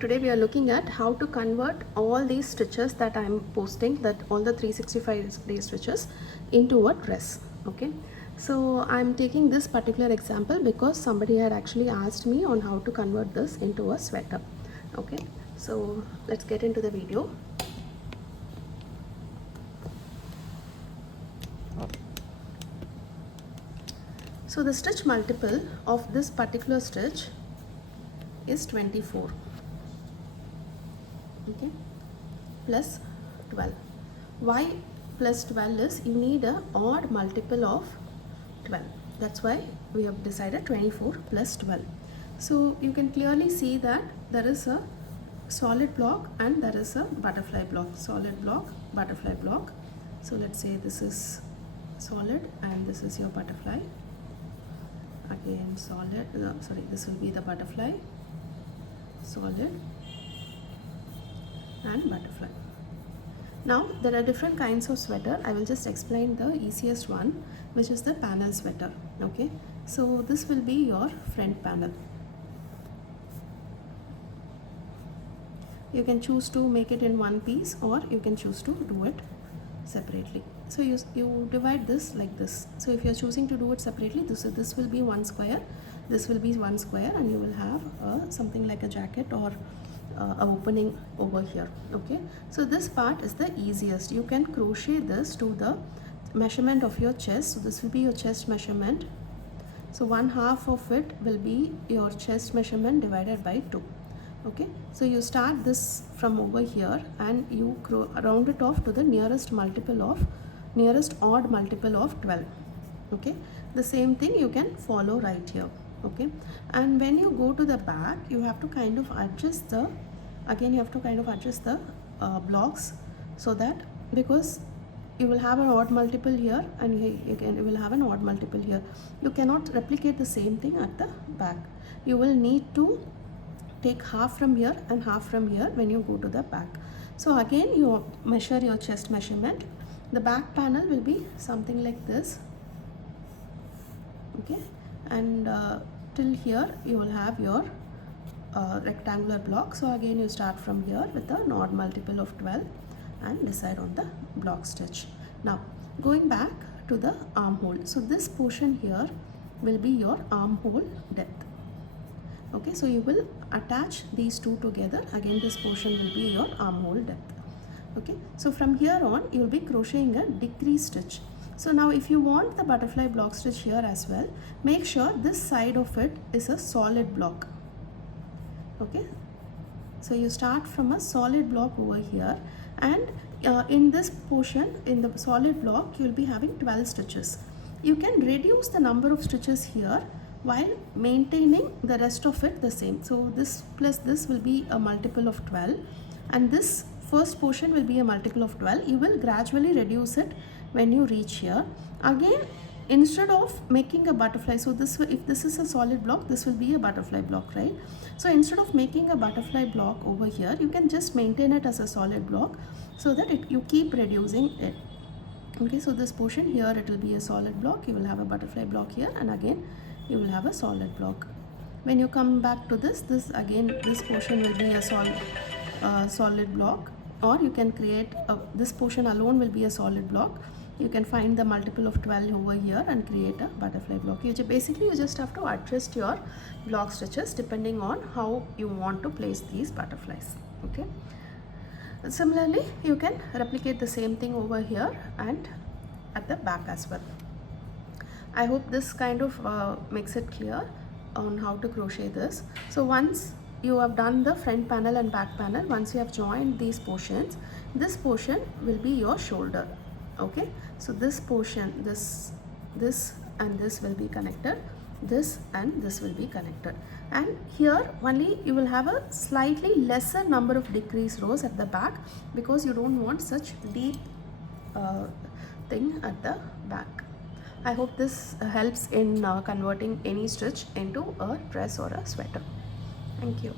today we are looking at how to convert all these stitches that I am posting, that all the 365 day stitches, into a dress. Okay, so I am taking this particular example because somebody had actually asked me on how to convert this into a sweater. Okay, so let's get into the video. So the stitch multiple of this particular stitch is 24. Okay, plus 12. Why plus 12 is you need a odd multiple of 12. That's why we have decided 24 plus 12. So you can clearly see that there is a solid block and there is a butterfly block. Solid block, butterfly block. So let's say this is solid and this is your butterfly. Again solid, this will be the butterfly, solid and butterfly. Now there are different kinds of sweater. I will just explain the easiest one, which is the panel sweater. Okay, so this will be your front panel. You can choose to make it in one piece or you can choose to do it separately. So you divide this like this. So if you are choosing to do it separately, this will be one square, this will be one square, and you will have something like a jacket or a opening over here. Okay, so this part is the easiest. You can crochet this to the measurement of your chest. So this will be your chest measurement. So 1/2 of it will be your chest measurement divided by 2. Okay, so you start this from over here and you round it off to the nearest odd multiple of 12. Okay, the same thing you can follow right here. Okay, and when you go to the back, you have to kind of adjust the blocks, so that, because you will have an odd multiple here and you will have an odd multiple here, you cannot replicate the same thing at the back. You will need to take half from here and half from here when you go to the back. So again you measure your chest measurement. The back panel will be something like this. Okay, and till here you will have your rectangular block. So again you start from here with an odd multiple of 12 and decide on the block stitch. Now going back to the armhole, so this portion here will be your armhole depth. Okay, so you will attach these two together. Again this portion will be your armhole depth. Okay, so from here on you will be crocheting a decrease stitch. So now if you want the butterfly block stitch here as well, make sure this side of it is a solid block. Okay, so you start from a solid block over here, and in this portion, in the solid block, you will be having 12 stitches. You can reduce the number of stitches here while maintaining the rest of it the same. So this plus this will be a multiple of 12, and this first portion will be a multiple of 12. You will gradually reduce it when you reach here. Again, instead of making a butterfly, so this, if this is a solid block, this will be a butterfly block, right? So instead of making a butterfly block over here, you can just maintain it as a solid block, so that you keep reducing it. Okay, so this portion here, it will be a solid block. You will have a butterfly block here, and again you will have a solid block. When you come back to this again, this portion will be a solid block, or you can create this portion alone will be a solid block. You can find the multiple of 12 over here and create a butterfly block. You just have to adjust your block stitches depending on how you want to place these butterflies. Okay, similarly you can replicate the same thing over here and at the back as well. I hope this kind of makes it clear on how to crochet this. So once you have done the front panel and back panel, once you have joined these portions, this portion will be your shoulder. Okay, so this portion, this and this will be connected, this and this will be connected, and here only you will have a slightly lesser number of decrease rows at the back, because you don't want such deep thing at the back. I hope this helps in converting any stitch into a dress or a sweater. Thank you.